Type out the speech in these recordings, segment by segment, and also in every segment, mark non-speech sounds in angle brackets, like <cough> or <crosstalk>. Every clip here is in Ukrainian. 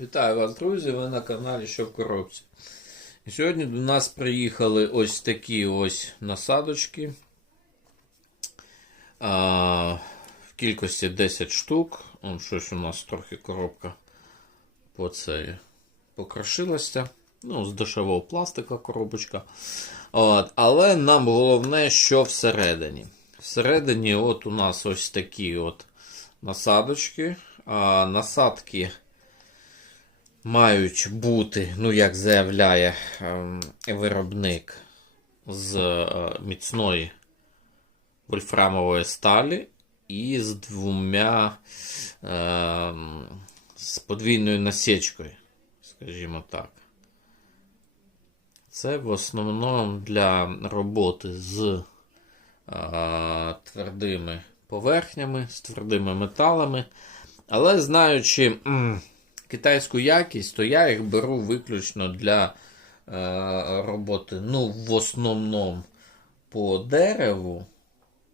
Вітаю вас, друзі! Ви на каналі Що в коробці. І сьогодні до нас приїхали ось такі ось насадочки. А, в кількості 10 штук. Он щось у нас трохи коробка по цей покрошилася. Ну, з дешевого пластика коробочка. От, але нам головне, що всередині. Всередині от у нас ось такі от насадочки. А, насадки мають бути, ну як заявляє ем, виробник з е, міцної вольфрамової сталі і з двома ем, з подвійною насічкою, скажімо так. Це в основному для роботи з е, твердими поверхнями, з твердими металами. Але знаючи китайську якість, то я їх беру виключно для е, роботи, ну, в основному по дереву.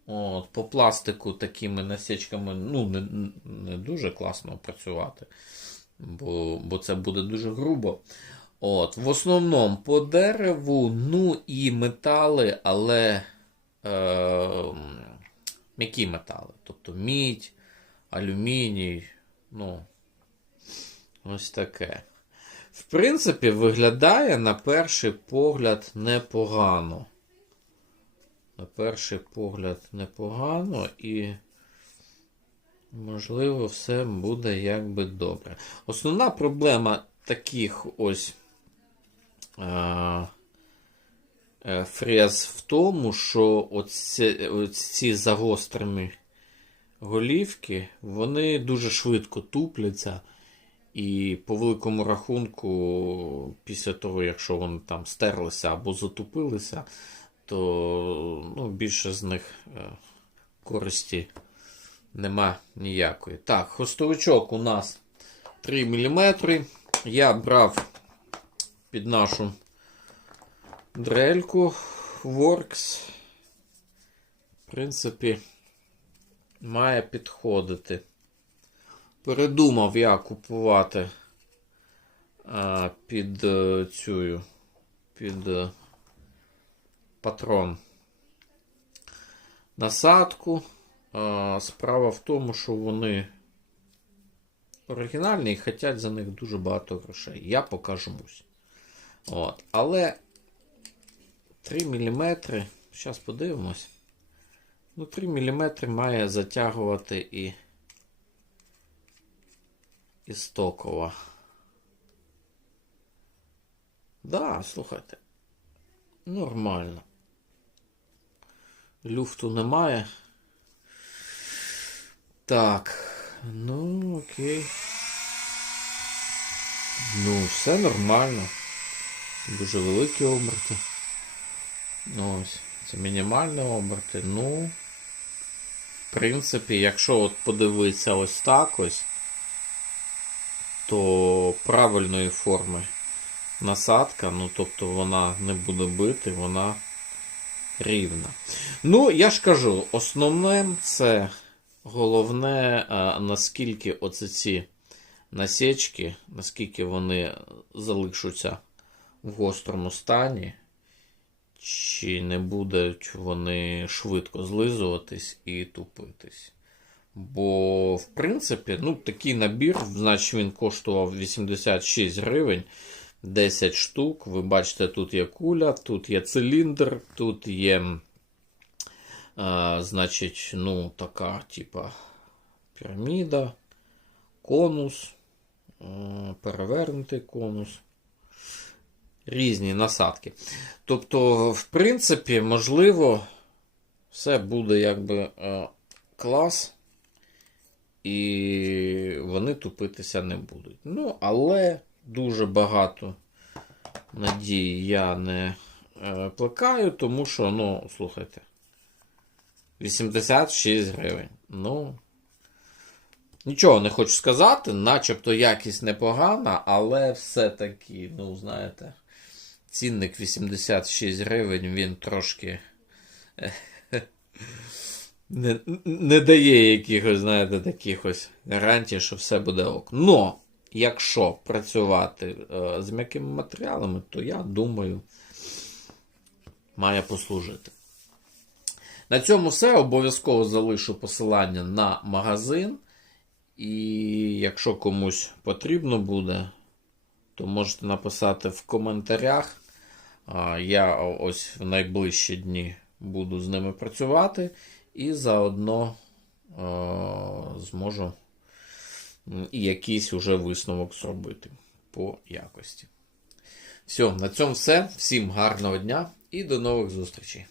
От, по пластику такими насічками ну, не, не дуже класно працювати, бо, бо це буде дуже грубо. От, В основному по дереву, ну і метали, але е, м'які метали. Тобто мідь, алюміній, ну, ось таке. В принципі, виглядає на перший погляд непогано. На перший погляд непогано і, можливо, все буде якби добре. Основна проблема таких ось е, фрез в тому, що оці, оці загострені голівки, вони дуже швидко тупляться. І по великому рахунку, після того, якщо вони там стерлися або затупилися, то ну, більше з них е, користі нема ніякої. Так, хостовичок у нас 3 мм. Я брав під нашу дрельку Works. В принципі, має підходити. Передумав я купувати а, під е, цю під е, патрон насадку. А, справа в тому, що вони оригінальні і хочуть за них дуже багато грошей. Я покажусь. От. Але 3 мм, зараз подивимось. Ну, 3 мм має затягувати і і стокова. Да, слухайте. Нормально. Люфту немає. Так. Ну, окей. Ну, все нормально. Дуже великі оберти. Ось. Це мінімальні оберти. Ну, в принципі, якщо от подивитися ось так ось то правильної форми насадка, ну тобто вона не буде бити, вона рівна. Ну, я ж кажу, основним це головне, наскільки оці ці насічки, наскільки вони залишаться в гострому стані, чи не будуть вони швидко злизуватись і тупитись. Бо, в принципі, ну, такий набір, значить, він коштував 86 гривень, 10 штук. Ви бачите, тут є куля, тут є циліндр, тут є, а, значить, ну, така, типа, піраміда, конус, перевернутий конус. Різні насадки. Тобто, в принципі, можливо, все буде якби а, клас і вони тупитися не будуть. Ну, але дуже багато надії я не е, плекаю, тому що, ну, слухайте, 86 гривень. Ну, нічого не хочу сказати, начебто якість непогана, але все-таки, ну, знаєте, цінник 86 гривень, він трошки. <laughs> не, не дає якихось, знаєте, таких гарантій, що все буде ок. Но якщо працювати е, з м'якими матеріалами, то я думаю, має послужити. На цьому все. Обов'язково залишу посилання на магазин. І якщо комусь потрібно буде, то можете написати в коментарях. Я ось в найближчі дні буду з ними працювати і заодно е, зможу і якийсь уже висновок зробити по якості. Все, на цьому все. Всім гарного дня і до нових зустрічей.